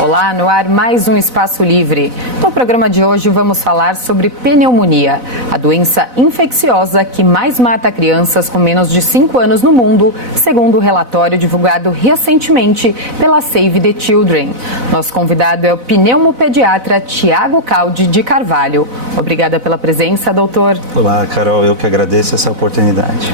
Olá, no ar mais um Espaço Livre. No programa de hoje vamos falar sobre pneumonia, a doença infecciosa que mais mata crianças com menos de 5 anos no mundo, segundo o relatório divulgado recentemente pela Save the Children. Nosso convidado é o pneumopediatra Tiago Caldi de Carvalho. Obrigada pela presença, doutor. Olá, Carol, eu que agradeço essa oportunidade.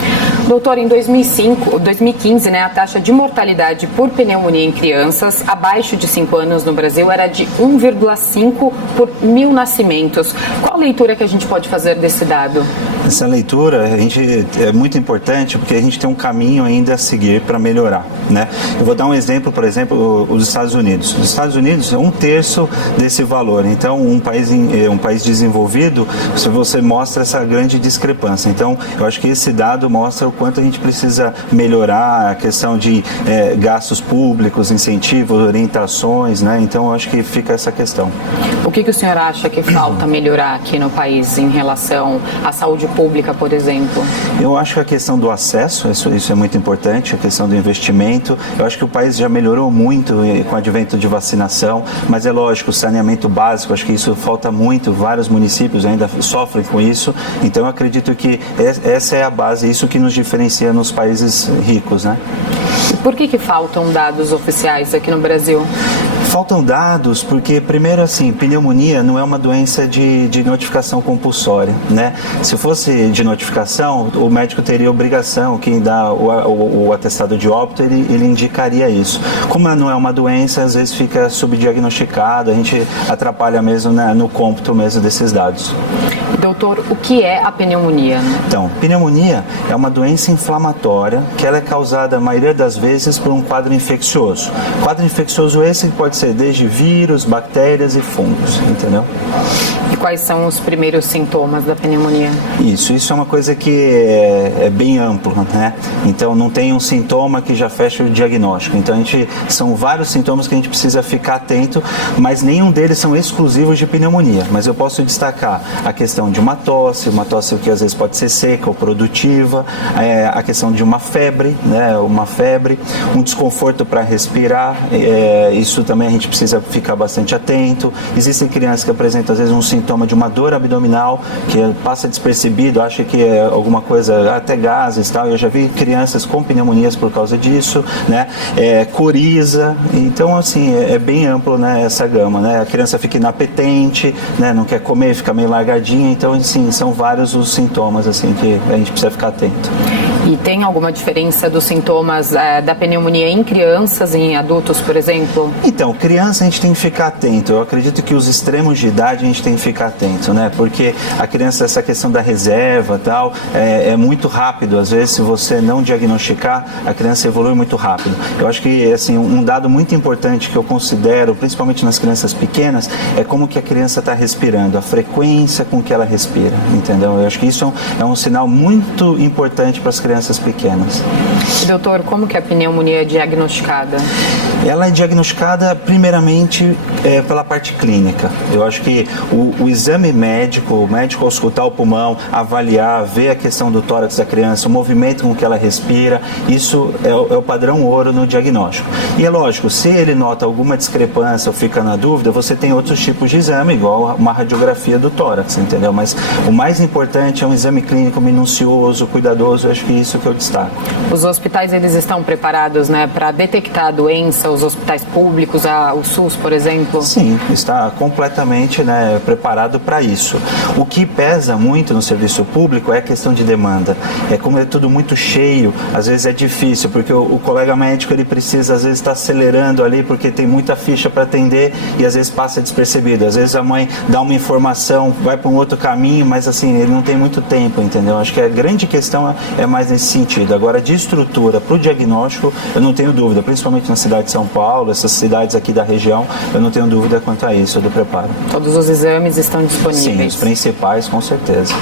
Doutor, em 2015, a taxa de mortalidade por pneumonia em crianças abaixo de 5 anos no Brasil era de 1,5 por 1.000 nascimentos. Qual a leitura que a gente pode fazer desse dado? Essa leitura é muito importante porque a gente tem um caminho ainda a seguir para melhorar, né? Eu vou dar um exemplo, por exemplo, os Estados Unidos. Os Estados Unidos é 1/3 desse valor. Então, um país desenvolvido, você mostra essa grande discrepância. Então, eu acho que esse dado mostra o quanto a gente precisa melhorar a questão de gastos públicos, incentivos, orientações, né? Então, eu acho que fica essa questão. O que o senhor acha que falta melhorar aqui no país em relação à saúde pública, por exemplo? Eu acho que a questão do acesso, isso é muito importante, a questão do investimento. Eu acho que o país já melhorou muito com o advento de vacinação, mas é lógico, o saneamento básico, acho que isso falta muito, vários municípios ainda sofrem com isso. Então, eu acredito que essa é a base, isso que nos diferencia nos países ricos, né? E por que faltam dados oficiais aqui no Brasil? Faltam dados porque, primeiro assim, pneumonia não é uma doença de notificação compulsória, né? Se fosse de notificação, o médico teria obrigação, quem dá o atestado de óbito, ele indicaria isso. Como não é uma doença, às vezes fica subdiagnosticado, a gente atrapalha mesmo, né, no cômputo mesmo desses dados. Doutor, o que é a pneumonia? Então, pneumonia é uma doença inflamatória que ela é causada, a maioria das vezes, por um quadro infeccioso. Quadro infeccioso esse pode ser desde vírus, bactérias e fungos, entendeu? E quais são os primeiros sintomas da pneumonia? Isso é uma coisa que é bem ampla, né? Então, não tem um sintoma que já fecha o diagnóstico. Então, são vários sintomas que a gente precisa ficar atento, mas nenhum deles são exclusivos de pneumonia. Mas eu posso destacar a questão de uma tosse que às vezes pode ser seca ou produtiva, a questão de uma febre, né? Um desconforto para respirar, isso também a gente precisa ficar bastante atento. Existem crianças que apresentam às vezes um sintoma de uma dor abdominal que passa despercebido, acha que é alguma coisa, até gases e tal. Eu já vi crianças com pneumonias por causa disso, né? Coriza. Então, assim, é bem amplo, né, essa gama, né? A criança fica inapetente, né? Não quer comer, fica meio largadinha. Então, assim, são vários os sintomas, assim, que a gente precisa ficar atento. E tem alguma diferença dos sintomas da pneumonia em crianças e em adultos, por exemplo? Então, criança a gente tem que ficar atento. Eu acredito que os extremos de idade a gente tem que ficar atento, né? Porque a criança, essa questão da reserva e tal, é muito rápido. Às vezes, se você não diagnosticar, a criança evolui muito rápido. Eu acho que, assim, um dado muito importante que eu considero, principalmente nas crianças pequenas, é como que a criança está respirando, a frequência com que ela respira, entendeu? Eu acho que isso é um sinal muito importante para as crianças pequenas. Doutor, como que a pneumonia é diagnosticada? Ela é diagnosticada primeiramente pela parte clínica. Eu acho que o exame médico, o médico auscultar o pulmão, avaliar, ver a questão do tórax da criança, o movimento com que ela respira, isso é o padrão ouro no diagnóstico. E é lógico, se ele nota alguma discrepância ou fica na dúvida, você tem outros tipos de exame, igual uma radiografia do tórax, entendeu? Mas o mais importante é um exame clínico minucioso, cuidadoso, eu acho que é isso que eu destaco. Os hospitais, eles estão preparados, né, para detectar a doença, os hospitais públicos, o SUS, por exemplo? Sim, está completamente, né, preparado para isso. O que pesa muito no serviço público é a questão de demanda. Como é tudo muito cheio, às vezes é difícil, porque o colega médico ele precisa, às vezes, estar acelerando ali, porque tem muita ficha para atender e às vezes passa despercebido. Às vezes a mãe dá uma informação, vai para um outro caminho, mas assim, ele não tem muito tempo, entendeu? Acho que a grande questão é mais nesse sentido. Agora, de estrutura para o diagnóstico, eu não tenho dúvida, principalmente na cidade de São Paulo, essas cidades aqui da região, eu não tenho dúvida quanto a isso, do preparo. Todos os exames estão disponíveis? Sim, os principais, com certeza.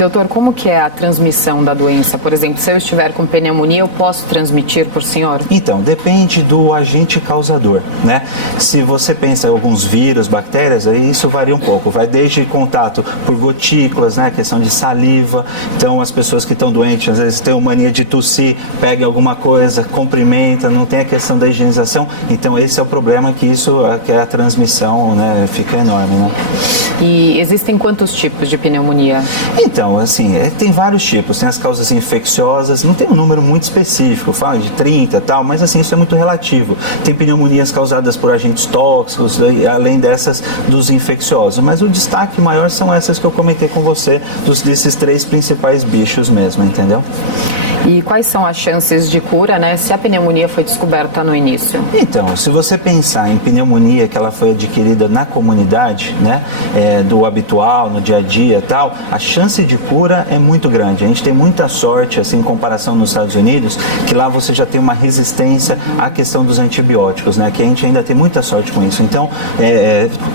Doutor, como que é a transmissão da doença? Por exemplo, se eu estiver com pneumonia, eu posso transmitir por senhor? Então, depende do agente causador, né? Se você pensa em alguns vírus, bactérias, aí isso varia um pouco. Vai desde contato por gotículas, né? Questão de saliva. Então, as pessoas que estão doentes, às vezes têm mania de tossir, pegam alguma coisa, cumprimenta, não tem a questão da higienização. Então, esse é o problema que a transmissão, né, fica enorme, né? E existem quantos tipos de pneumonia? Então, assim, tem vários tipos. Tem as causas infecciosas, não tem um número muito específico, fala de 30 e tal, mas assim, isso é muito relativo. Tem pneumonias causadas por agentes tóxicos, além dessas dos infecciosos. Mas o destaque maior são essas que eu comentei com você, desses 3 principais bichos mesmo, entendeu? E quais são as chances de cura, né, se a pneumonia foi descoberta no início? Então, se você pensar em pneumonia que ela foi adquirida na comunidade, né, do habitual, no dia a dia e tal, a chance de cura é muito grande. A gente tem muita sorte, assim, em comparação nos Estados Unidos, que lá você já tem uma resistência à questão dos antibióticos, né, que a gente ainda tem muita sorte com isso. Então,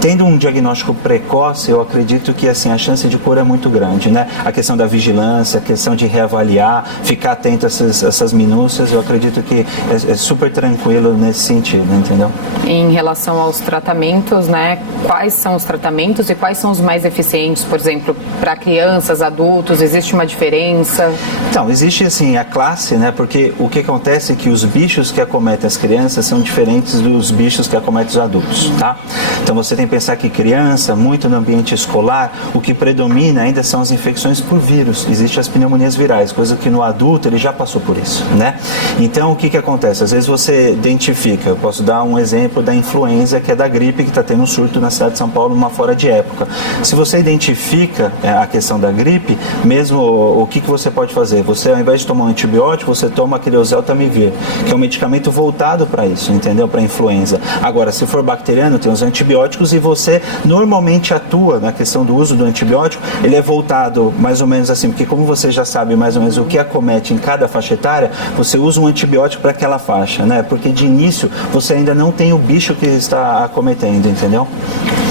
tendo um diagnóstico precoce, eu acredito que, assim, a chance de cura é muito grande, né? A questão da vigilância, a questão de reavaliar, ficar atento a essas minúcias, eu acredito que é super tranquilo nesse sentido, entendeu? Em relação aos tratamentos, né, quais são os tratamentos e quais são os mais eficientes, por exemplo, para crianças, adultos, existe uma diferença? Então, existe assim a classe, né, porque o que acontece é que os bichos que acometem as crianças são diferentes dos bichos que acometem os adultos, tá? Então você tem que pensar que criança, muito no ambiente escolar, o que predomina ainda são as infecções por vírus, existem as pneumonias virais, coisa que no adulto ele já passou por isso, né? Então o que acontece? Às vezes você identifica, eu posso dar um exemplo da influenza, que é da gripe, que está tendo um surto na cidade de São Paulo, uma fora de época. Se você identifica a questão da gripe, mesmo o que você pode fazer? Você, ao invés de tomar um antibiótico, você toma aquele oseltamivir, que é um medicamento voltado para isso, entendeu? Para influenza. Agora, se for bacteriano, tem os antibióticos e você normalmente atua na questão do uso do antibiótico, ele é voltado mais ou menos assim, porque como você já sabe mais ou menos o que acomete em cada faixa etária, você usa um antibiótico para aquela faixa, né? Porque de início você ainda não tem o bicho que está acometendo, entendeu?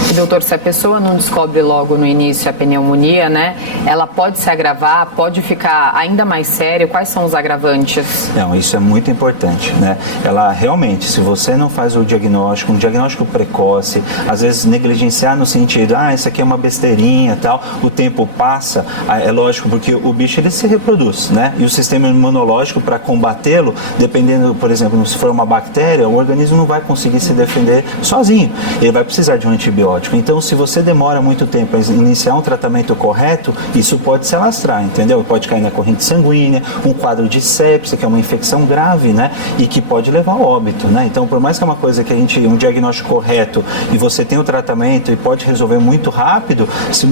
E, doutor, se a pessoa não descobre logo no início a pneumonia, né, ela pode se agravar, pode ficar ainda mais sério? Quais são os agravantes? Não, isso é muito importante, né? Ela realmente, se você não faz o diagnóstico, um diagnóstico precoce, às vezes negligenciar no sentido, isso aqui é uma besteirinha e tal, o tempo passa, é lógico, porque o bicho ele se reproduz, né? E o sistema imunológico, para combatê-lo, dependendo, por exemplo, se for uma bactéria, o organismo não vai conseguir se defender sozinho, ele vai precisar de um antibiótico. Então, se você demora muito tempo para iniciar um tratamento correto, isso pode se alastrar, entendeu? Pode cair na corrente sanguínea, um quadro de sepsia, que é uma infecção grave, né? E que pode levar ao óbito, né? Então, por mais que é uma coisa que um diagnóstico correto e você tem o tratamento e pode resolver muito rápido,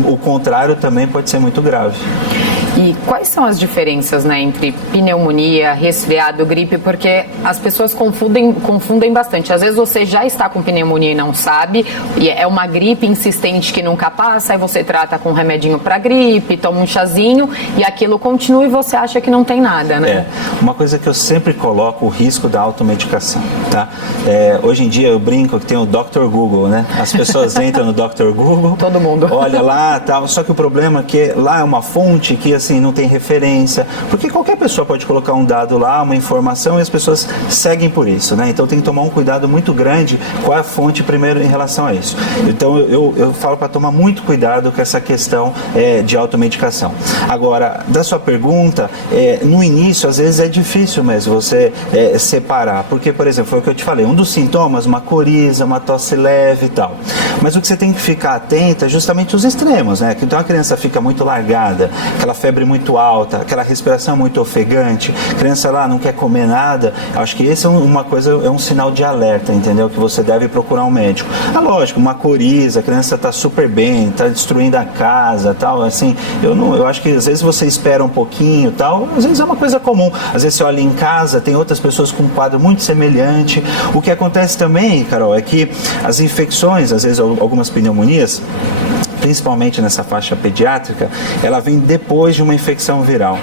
o contrário também pode ser muito grave. E quais são as diferenças, né, entre pneumonia, resfriado, gripe? Porque as pessoas confundem bastante. Às vezes você já está com pneumonia e não sabe, e é uma gripe insistente que nunca passa, aí você trata com um remedinho para gripe, toma um chazinho e aquilo continua e você acha que não tem nada, né? Uma coisa que eu sempre coloco, o risco da automedicação, tá? Hoje em dia eu brinco que tem o Dr. Google, né? As pessoas entram no Dr. Google, todo mundo olha lá, tal. Só que o problema é que lá é uma fonte que assim não tem referência, porque qualquer pessoa pode colocar um dado lá, uma informação, e as pessoas seguem por isso, né? Então tem que tomar um cuidado muito grande qual é a fonte primeiro em relação a isso. Então eu falo para tomar muito cuidado com essa questão de automedicação. Agora, da sua pergunta, no início às vezes é difícil mesmo você separar, porque, por exemplo, foi o que eu te falei, um dos sintomas, uma coriza, uma tosse leve e tal. Mas o que você tem que ficar atento é justamente os extremos, né? Então a criança fica muito largada, aquela febre muito alta, aquela respiração muito ofegante, a criança lá não quer comer nada, acho que esse é um sinal de alerta, entendeu? Que você deve procurar um médico. Lógico, uma coriza, a criança está super bem, está destruindo a casa, tal, assim, eu acho que às vezes você espera um pouquinho, tal, às vezes é uma coisa comum, às vezes você olha em casa, tem outras pessoas com um quadro muito semelhante. O que acontece também, Carol, é que as infecções, às vezes algumas pneumonias, principalmente nessa faixa pediátrica, ela vem depois de uma infecção viral.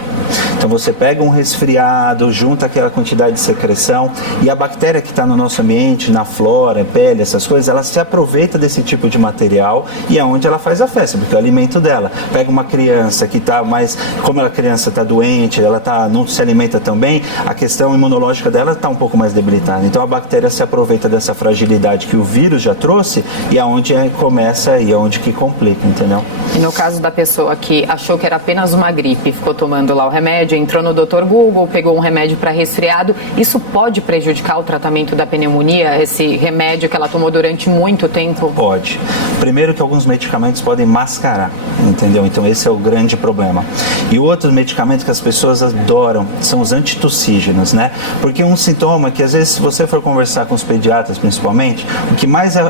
Então você pega um resfriado, junta aquela quantidade de secreção e a bactéria que está no nosso ambiente, na flora, pele, essas coisas, ela se aproveita desse tipo de material e é onde ela faz a festa, porque é o alimento dela. Pega uma criança que está mais, como a criança está doente, ela não se alimenta tão bem, a questão imunológica dela está um pouco mais debilitada. Então a bactéria se aproveita dessa fragilidade que o vírus já trouxe e é onde começa e é onde que complica, entendeu? E no caso da pessoa que achou que era apenas uma gripe, ficou tomando lá o remédio, entrou no Dr. Google, pegou um remédio para resfriado, isso pode prejudicar o tratamento da pneumonia, esse remédio que ela tomou durante muito tempo? Pode. Primeiro que alguns medicamentos podem mascarar, entendeu? Então esse é o grande problema. E o outro medicamento que as pessoas adoram são os antitussígenos, né? Porque um sintoma que às vezes se você for conversar com os pediatras principalmente,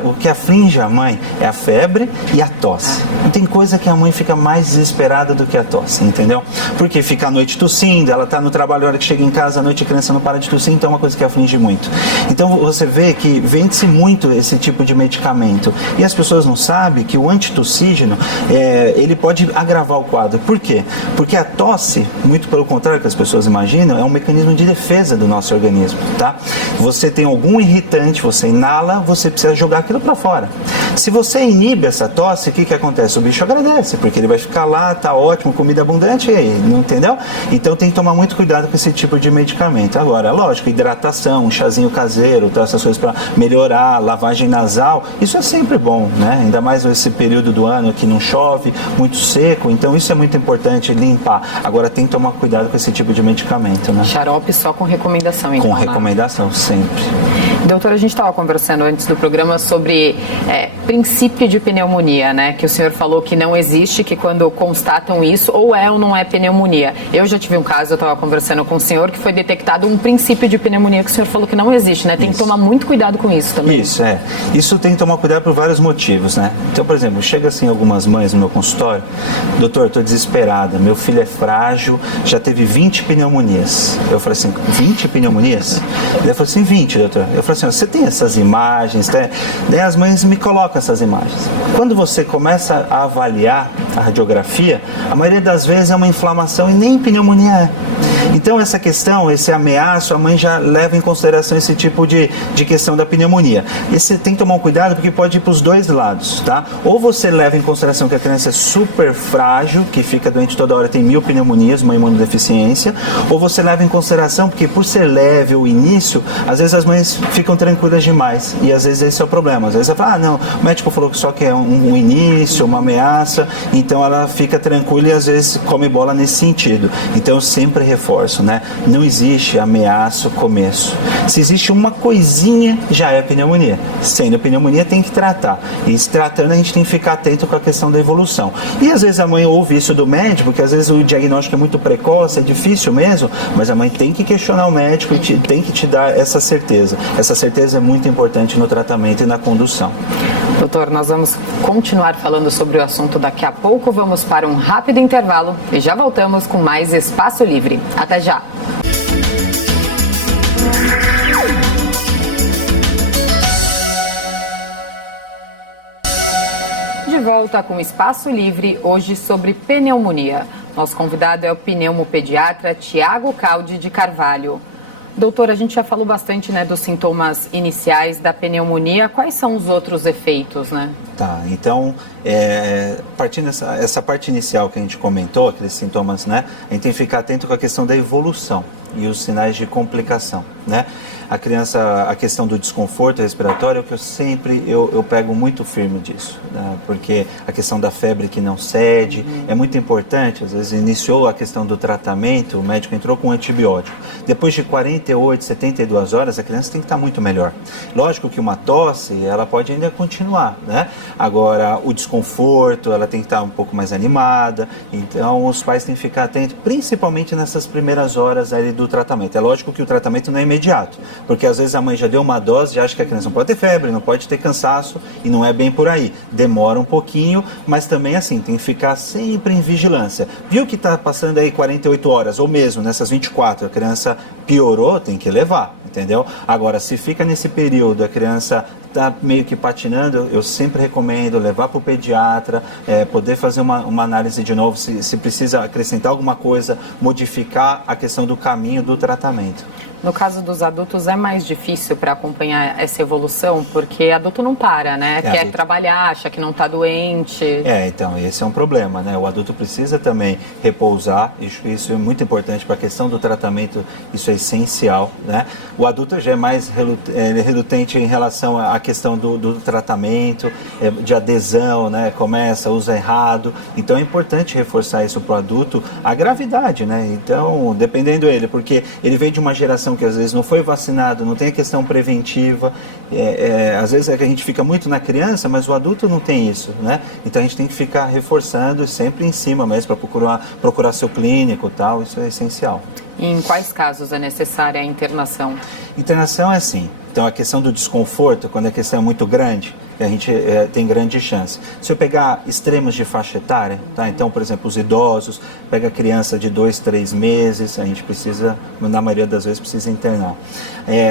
o que aflige a mãe é a febre e a tosse. Não tem coisa que a mãe fica mais desesperada do que a tosse, entendeu? Porque fica a noite tossindo, ela está no trabalho, a hora que chega em casa, à noite a criança não para de tossir, então é uma coisa que aflige muito. Então você vê que vende-se muito esse tipo de medicamento e as pessoas não sabem que o antitussígeno, ele pode agravar o quadro. Por quê? Porque a tosse, muito pelo contrário do que as pessoas imaginam, é um mecanismo de defesa do nosso organismo, tá? Você tem algum irritante, você inala, você precisa jogar aquilo para fora. Se você inibe essa tosse, o que acontece? O bicho agradece, porque ele vai ficar lá, tá ótimo, comida abundante, e aí, não entendeu? Então tem que tomar muito cuidado com esse tipo de medicamento. Agora, lógico, hidratação, um chazinho caseiro, tá, essas coisas para melhorar, lavagem nasal, isso é sempre bom, né? Ainda mais nesse período do ano que não chove, muito seco, então isso é muito importante, limpar. Agora tem que tomar cuidado com esse tipo de medicamento, né? Xarope só com recomendação, então. Com recomendação, sempre. Doutora, a gente estava conversando antes do programa sobre princípio de pneumonia, né? Que o senhor falou que não existe, que quando constatam isso, ou é ou não é pneumonia. Eu já tive um caso, eu estava conversando com o senhor, que foi detectado um princípio de pneumonia que o senhor falou que não existe, né? Tem que tomar muito cuidado com isso também. Isso, Isso tem que tomar cuidado por vários motivos, né? Então, por exemplo, chega assim algumas mães no meu consultório, doutor, estou desesperada, meu filho é frágil, já teve 20 pneumonias. Eu falei assim, 20 pneumonias? Ele falou assim, 20, doutor. Eu falei assim, você tem essas imagens, né? Daí as mães me colocam essas imagens. Quando você começa a avaliar a radiografia, a maioria das vezes é uma inflamação e nem pneumonia é. Então essa questão, esse ameaço, a mãe já leva em consideração esse tipo de questão da pneumonia. E você tem que tomar um cuidado porque pode ir para os dois lados, tá? Ou você leva em consideração que a criança é super frágil, que fica doente toda hora, tem 1000 pneumonias, uma imunodeficiência, ou você leva em consideração porque por ser leve o início, às vezes as mães ficam tranquilas demais e às vezes esse é o problema. Às vezes ela fala, não, o médico falou que só que é um início, uma ameaça, então ela fica tranquila e às vezes come bola nesse sentido. Então eu sempre reforço, né? Não existe ameaça começo. Se existe uma coisinha, já é pneumonia. Sendo pneumonia, tem que tratar. E se tratando, a gente tem que ficar atento com a questão da evolução. E às vezes a mãe ouve isso do médico, porque às vezes o diagnóstico é muito precoce, é difícil mesmo, mas a mãe tem que questionar o médico e tem que te dar essa certeza. Essa certeza é muito importante no tratamento e na condução. Doutor, nós vamos continuar falando sobre o assunto daqui a pouco. Vamos para um rápido intervalo e já voltamos com mais Espaço Livre. Até já! De volta com Espaço Livre, hoje sobre pneumonia. Nosso convidado é o pneumopediatra Tiago Caldi de Carvalho. Doutor, a gente já falou bastante, né, dos sintomas iniciais da pneumonia. Quais são os outros efeitos, né? Tá, então, partindo essa parte inicial que a gente comentou, aqueles sintomas, né, a gente tem que ficar atento com a questão da evolução e os sinais de complicação, né? A criança, a questão do desconforto respiratório é o que eu pego muito firme disso, né? Porque a questão da febre que não cede é muito importante. Às vezes iniciou a questão do tratamento, o médico entrou com um antibiótico. Depois de 48, 72 horas, a criança tem que estar muito melhor. Lógico que uma tosse, ela pode ainda continuar, né? Agora, o desconforto, ela tem que estar um pouco mais animada. Então, os pais têm que ficar atentos, principalmente nessas primeiras horas ali do tratamento. É lógico que o tratamento não é imediato, porque às vezes a mãe já deu uma dose, já acha que a criança não pode ter febre, não pode ter cansaço, e não é bem por aí. Demora um pouquinho, mas também assim, tem que ficar sempre em vigilância. Viu que está passando aí 48 horas, ou mesmo nessas 24, a criança piorou, tem que levar, entendeu? Agora, se fica nesse período, a criança está meio que patinando, eu sempre recomendo levar para o pediatra, poder fazer uma análise de novo, se precisa acrescentar alguma coisa, modificar a questão do caminho do tratamento. No caso dos adultos é mais difícil para acompanhar essa evolução, porque adulto não para, né? Quer trabalhar, acha que não está doente. Então, esse é um problema, né? O adulto precisa também repousar, isso é muito importante para a questão do tratamento, isso é essencial, né? O adulto já é mais relutante em relação à questão do tratamento, de adesão, né? Usa errado, então é importante reforçar isso para o adulto, a gravidade, né? Então, dependendo dele, porque ele vem de uma geração que às vezes não foi vacinado, não tem a questão preventiva, às vezes que a gente fica muito na criança, mas o adulto não tem isso, né? Então a gente tem que ficar reforçando sempre em cima mesmo, para procurar seu clínico e tal, isso é essencial. E em quais casos é necessária a internação? Internação é assim, então a questão do desconforto, quando a questão é muito grande, a gente tem grande chance. Se eu pegar extremos de faixa etária, tá? Então, por exemplo, os idosos, pega criança de 2, 3 meses, a gente precisa, na maioria das vezes, precisa internar.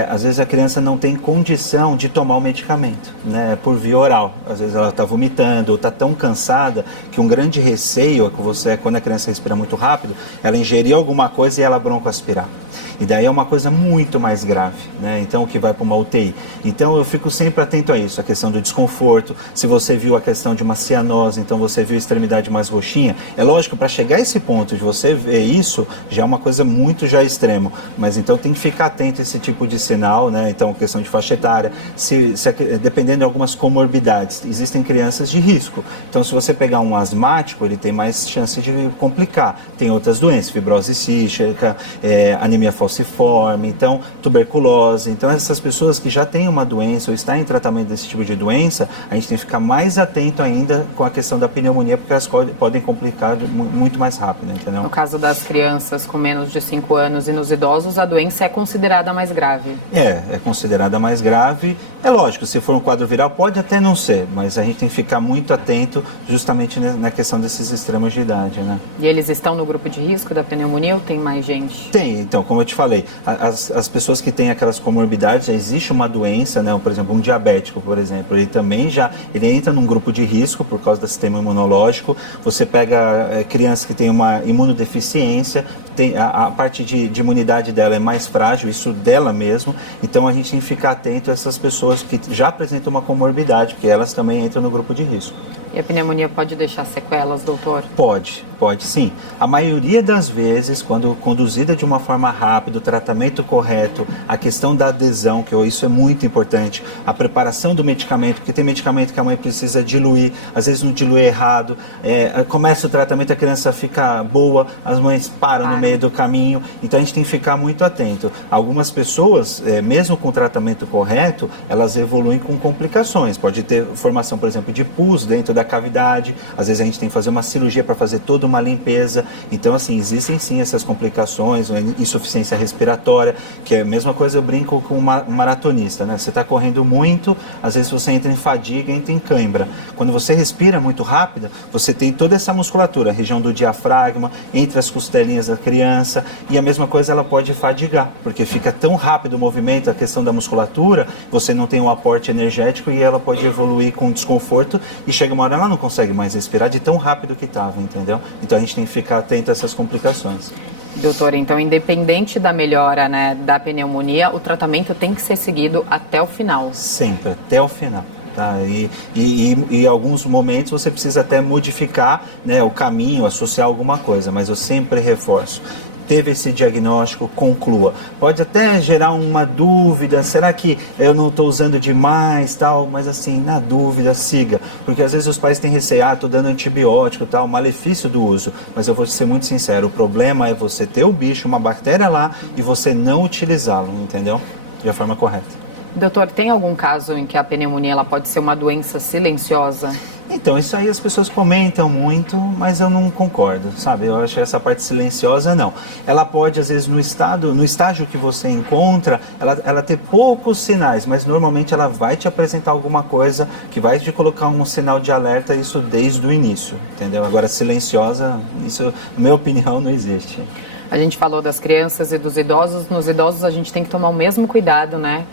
Às vezes a criança não tem condição de tomar o medicamento, né? Por via oral. Às vezes ela está vomitando ou está tão cansada que um grande receio é que quando a criança respira muito rápido, ela ingerir alguma coisa e ela broncoaspirar. E daí é uma coisa muito mais grave, né? Então, que vai para uma UTI. Então, eu fico sempre atento a isso, a questão do desconforto. Se você viu a questão de uma cianose, então você viu a extremidade mais roxinha, é lógico, para chegar a esse ponto de você ver isso, já é uma coisa muito já extremo. Mas então tem que ficar atento a esse tipo de sinal, né? Então, questão de faixa etária, dependendo de algumas comorbidades. Existem crianças de risco. Então, se você pegar um asmático, ele tem mais chance de complicar. Tem outras doenças, fibrose cística, anemia falciforme, então tuberculose. Então essas pessoas que já têm uma doença ou estão em tratamento desse tipo de doença, a gente tem que ficar mais atento ainda com a questão da pneumonia, porque elas podem complicar muito mais rápido, entendeu? No caso das crianças com menos de 5 anos e nos idosos, a doença é considerada mais grave? É considerada mais grave. É lógico, se for um quadro viral, pode até não ser, mas a gente tem que ficar muito atento justamente na questão desses extremos de idade, né? E eles estão no grupo de risco da pneumonia ou tem mais gente? Tem, então, como eu te falei, as pessoas que têm aquelas comorbidades, já existe uma doença, né? Por exemplo, um diabético, por exemplo, ele entra num grupo de risco por causa do sistema imunológico. Você pega crianças que têm uma imunodeficiência, a parte de imunidade dela é mais frágil, isso dela mesmo, então a gente tem que ficar atento a essas pessoas que já apresentam uma comorbidade, porque elas também entram no grupo de risco. E a pneumonia pode deixar sequelas, doutor? Pode sim. A maioria das vezes, quando conduzida de uma forma rápida, o tratamento correto, a questão da adesão, que isso é muito importante, a preparação do medicamento, porque tem medicamento que a mãe precisa diluir, às vezes não dilui errado, começa o tratamento, a criança fica boa, as mães param no meio do caminho, então a gente tem que ficar muito atento. Algumas pessoas, mesmo com o tratamento correto, elas evoluem com complicações, pode ter formação, por exemplo, de pus dentro da cavidade, às vezes a gente tem que fazer uma cirurgia para fazer toda uma limpeza, então assim, existem sim essas complicações, insuficiência respiratória, que é a mesma coisa, eu brinco com um maratonista, né? Você está correndo muito, às vezes você entra em fadiga, entra em cãibra. Quando você respira muito rápido, você tem toda essa musculatura, a região do diafragma, entre as costelinhas da criança, e a mesma coisa ela pode fadigar, porque fica tão rápido o movimento, a questão da musculatura, você não tem um aporte energético e ela pode evoluir com desconforto e chega uma hora ela não consegue mais respirar de tão rápido que estava, entendeu? Então a gente tem que ficar atento a essas complicações. Doutor, então independente da melhora, né, da pneumonia, o tratamento tem que ser seguido até o final? Sempre, até o final. Tá? E em alguns momentos você precisa até modificar, né, o caminho, associar alguma coisa, mas eu sempre reforço. Teve esse diagnóstico, conclua. Pode até gerar uma dúvida, será que eu não estou usando demais, tal, mas assim, na dúvida, siga. Porque às vezes os pais têm receio, estou dando antibiótico, tal, malefício do uso. Mas eu vou ser muito sincero, o problema é você ter o bicho, uma bactéria lá, e você não utilizá-lo, entendeu? De forma correta. Doutor, tem algum caso em que a pneumonia ela pode ser uma doença silenciosa? Então, isso aí as pessoas comentam muito, mas eu não concordo, sabe? Eu acho que essa parte silenciosa, não. Ela pode, às vezes, no estágio que você encontra, ela ter poucos sinais, mas normalmente ela vai te apresentar alguma coisa que vai te colocar um sinal de alerta, isso desde o início, entendeu? Agora, silenciosa, isso, na minha opinião, não existe. A gente falou das crianças e dos idosos. Nos idosos a gente tem que tomar o mesmo cuidado, né?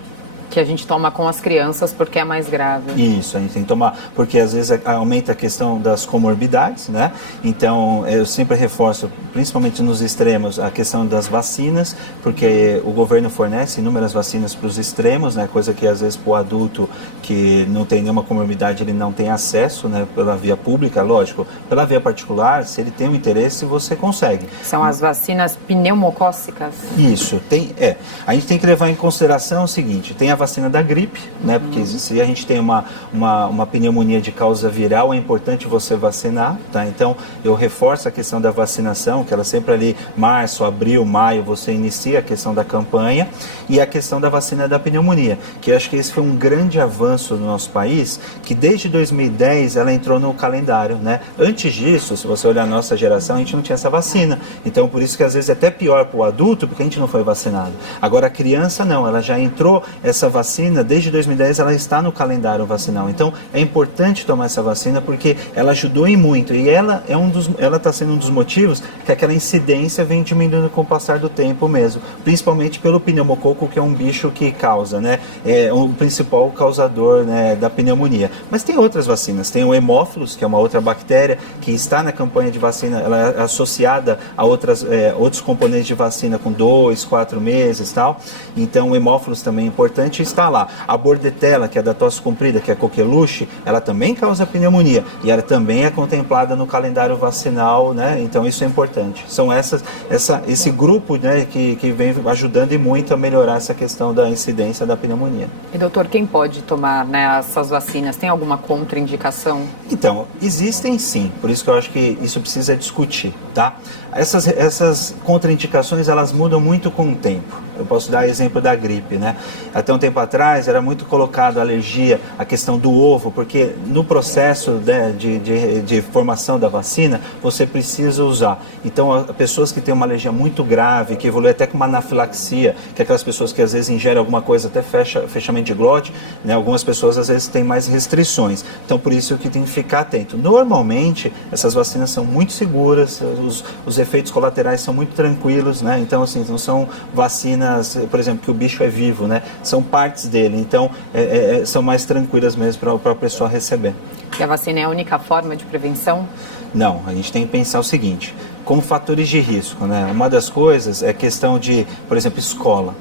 Que a gente toma com as crianças, porque é mais grave. Isso, a gente tem que tomar, porque às vezes aumenta a questão das comorbidades, né? Então, eu sempre reforço, principalmente nos extremos, a questão das vacinas, porque o governo fornece inúmeras vacinas para os extremos, né? Coisa que às vezes para o adulto que não tem nenhuma comorbidade, ele não tem acesso, né? Pela via pública, lógico. Pela via particular, se ele tem um interesse, você consegue. São as vacinas pneumocócicas? Isso, a gente tem que levar em consideração o seguinte, tem a vacina da gripe, né? Porque se a gente tem uma pneumonia de causa viral, é importante você vacinar, tá? Então, eu reforço a questão da vacinação, que ela sempre ali, março, abril, maio, você inicia a questão da campanha, e a questão da vacina da pneumonia, que eu acho que esse foi um grande avanço no nosso país, que desde 2010 ela entrou no calendário, né? Antes disso, se você olhar a nossa geração, a gente não tinha essa vacina. Então, por isso que às vezes é até pior para o adulto, porque a gente não foi vacinado. Agora, a criança não, ela já entrou, essa vacina, desde 2010, ela está no calendário vacinal. Então, é importante tomar essa vacina porque ela ajudou e muito. E ela está sendo um dos motivos que aquela incidência vem diminuindo com o passar do tempo mesmo. Principalmente pelo pneumococo, que é um bicho que causa, né? É o principal causador, né, da pneumonia. Mas tem outras vacinas. Tem o hemófilos, que é uma outra bactéria que está na campanha de vacina. Ela é associada a outros componentes de vacina com 2, 4 meses e tal. Então, o hemófilos também é importante. Está lá. A bordetela, que é da tosse comprida, que é a coqueluche, ela também causa pneumonia e ela também é contemplada no calendário vacinal, né? Então isso é importante. São esse grupo, né, que vem ajudando e muito a melhorar essa questão da incidência da pneumonia. E doutor, quem pode tomar, né, essas vacinas? Tem alguma contraindicação? Então, existem sim, por isso que eu acho que isso precisa discutir, tá? Essas contraindicações, elas mudam muito com o tempo. Eu posso dar exemplo da gripe, né? Até um tempo atrás era muito colocado a alergia, a questão do ovo, porque no processo, né, de formação da vacina, você precisa usar. Então, pessoas que têm uma alergia muito grave, que evolui até com uma anafilaxia, que é aquelas pessoas que às vezes ingerem alguma coisa, até fechamento de glote, né? Algumas pessoas às vezes têm mais restrições. Então, por isso que tem que ficar atento. Normalmente, essas vacinas são muito seguras, os efeitos colaterais são muito tranquilos, né? Então, assim, não são vacinas, por exemplo, que o bicho é vivo, né? São partes dele, então são mais tranquilas mesmo para a pessoa receber. E a vacina é a única forma de prevenção? Não, a gente tem que pensar o seguinte, como fatores de risco, né? Uma das coisas é questão de, por exemplo, escola,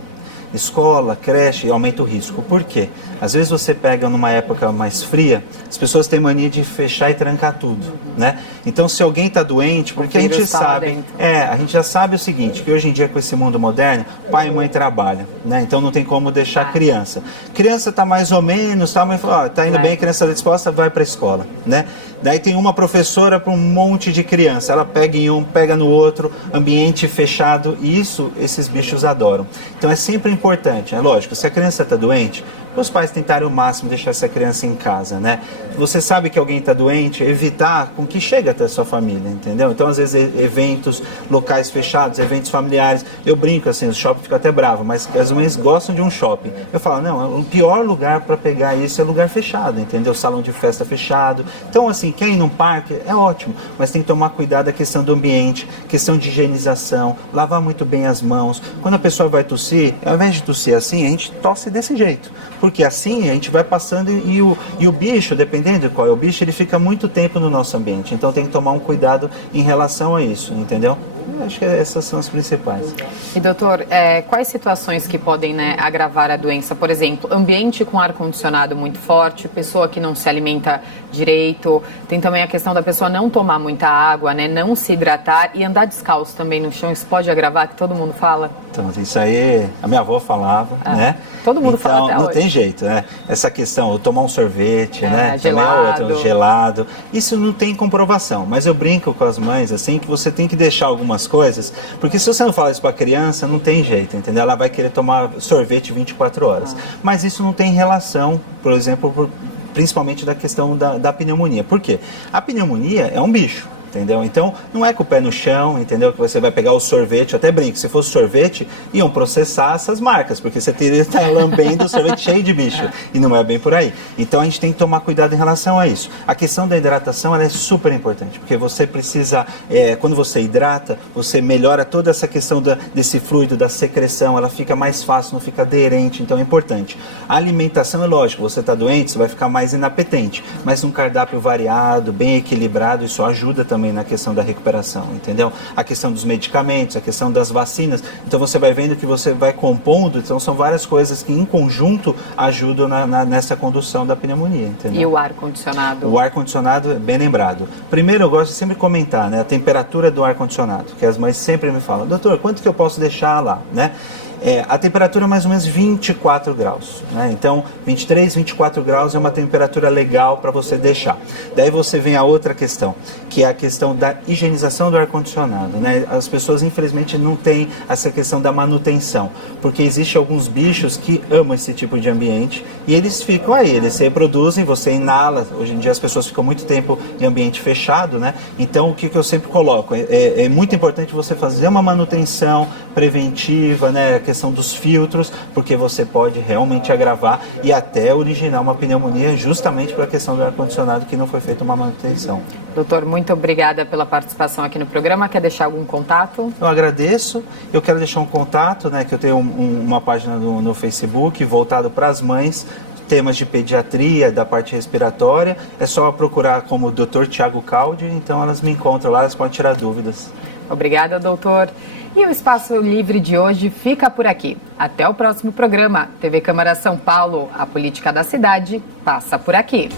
creche, aumenta o risco. Por quê? Às vezes você pega numa época mais fria, as pessoas têm mania de fechar e trancar tudo, né? Então, se alguém está doente, porque a gente sabe, a gente já sabe o seguinte, que hoje em dia com esse mundo moderno, pai e mãe trabalham, né? Então não tem como deixar a criança. Criança está mais ou menos, tá, mas está indo bem, a criança está disposta, vai para a escola, né? Daí tem uma professora para um monte de criança, ela pega em um, pega no outro, ambiente fechado, e isso esses bichos adoram. Então é sempre importante, é lógico, se a criança está doente, os pais tentarem o máximo deixar essa criança em casa, né? Você sabe que alguém está doente, evitar com que chegue até a sua família, entendeu? Então, às vezes, eventos, locais fechados, eventos familiares, eu brinco assim, o shopping fica até bravo, mas as mães gostam de um shopping. Eu falo, não, o pior lugar para pegar isso é lugar fechado, entendeu? Salão de festa fechado. Então, assim, quer ir num parque, é ótimo, mas tem que tomar cuidado da questão do ambiente, questão de higienização, lavar muito bem as mãos. Quando a pessoa vai tossir, ao invés de tossir assim, a gente tosse desse jeito. Porque assim a gente vai passando e o bicho, dependendo de qual é o bicho, ele fica muito tempo no nosso ambiente. Então tem que tomar um cuidado em relação a isso, entendeu? Eu acho que essas são as principais. E doutor, quais situações que podem, né, agravar a doença? Por exemplo, ambiente com ar-condicionado muito forte, pessoa que não se alimenta direito, tem também a questão da pessoa não tomar muita água, né, não se hidratar e andar descalço também no chão, isso pode agravar, que todo mundo fala? Então, isso aí, a minha avó falava, né? Todo mundo então, fala até não hoje. Tem jeito, né? Essa questão, tomar um sorvete, né? Gelado. Gelado. Isso não tem comprovação, mas eu brinco com as mães, assim, que você tem que deixar algumas coisas, porque se você não fala isso para a criança, não tem jeito, entendeu? Ela vai querer tomar sorvete 24 horas. Mas isso não tem relação, por exemplo, principalmente da questão da pneumonia. Por quê? A pneumonia é um bicho. entendeu? Então, não é com o pé no chão, entendeu? Que você vai pegar o sorvete, eu até brinco, se fosse sorvete, iam processar essas marcas, porque você teria que estar lambendo o sorvete cheio de bicho, e não é bem por aí. Então, a gente tem que tomar cuidado em relação a isso. A questão da hidratação, ela é super importante, porque você precisa, quando você hidrata, você melhora toda essa questão desse fluido, da secreção, ela fica mais fácil, não fica aderente, então é importante. A alimentação é lógico, você está doente, você vai ficar mais inapetente, mas um cardápio variado, bem equilibrado, isso ajuda também na questão da recuperação, entendeu? A questão dos medicamentos, a questão das vacinas, então você vai vendo que você vai compondo, então são várias coisas que em conjunto ajudam nessa condução da pneumonia, entendeu? E o ar-condicionado? O ar-condicionado é bem lembrado. Primeiro eu gosto de sempre comentar, né, a temperatura do ar-condicionado, que as mães sempre me falam, doutor, quanto que eu posso deixar lá, né? A temperatura é mais ou menos 24 graus, né? Então 23, 24 graus é uma temperatura legal para você deixar. Daí você vem a outra questão, que é a questão da higienização do ar-condicionado, né? As pessoas infelizmente não têm essa questão da manutenção, porque existem alguns bichos que amam esse tipo de ambiente e eles ficam aí, eles se reproduzem, você inala, hoje em dia as pessoas ficam muito tempo em ambiente fechado, né? Então o que eu sempre coloco, é muito importante você fazer uma manutenção preventiva, né? A questão dos filtros, porque você pode realmente agravar e até originar uma pneumonia justamente pela questão do ar-condicionado que não foi feita uma manutenção. Doutor, muito obrigada pela participação aqui no programa. Quer deixar algum contato? Eu agradeço. Eu quero deixar um contato, né, que eu tenho uma página no Facebook voltado para as mães, temas de pediatria, da parte respiratória. É só procurar como Dr. Thiago Caldi, então elas me encontram lá, elas podem tirar dúvidas. Obrigada, doutor. E o Espaço Livre de hoje fica por aqui. Até o próximo programa. TV Câmara São Paulo, a política da cidade passa por aqui.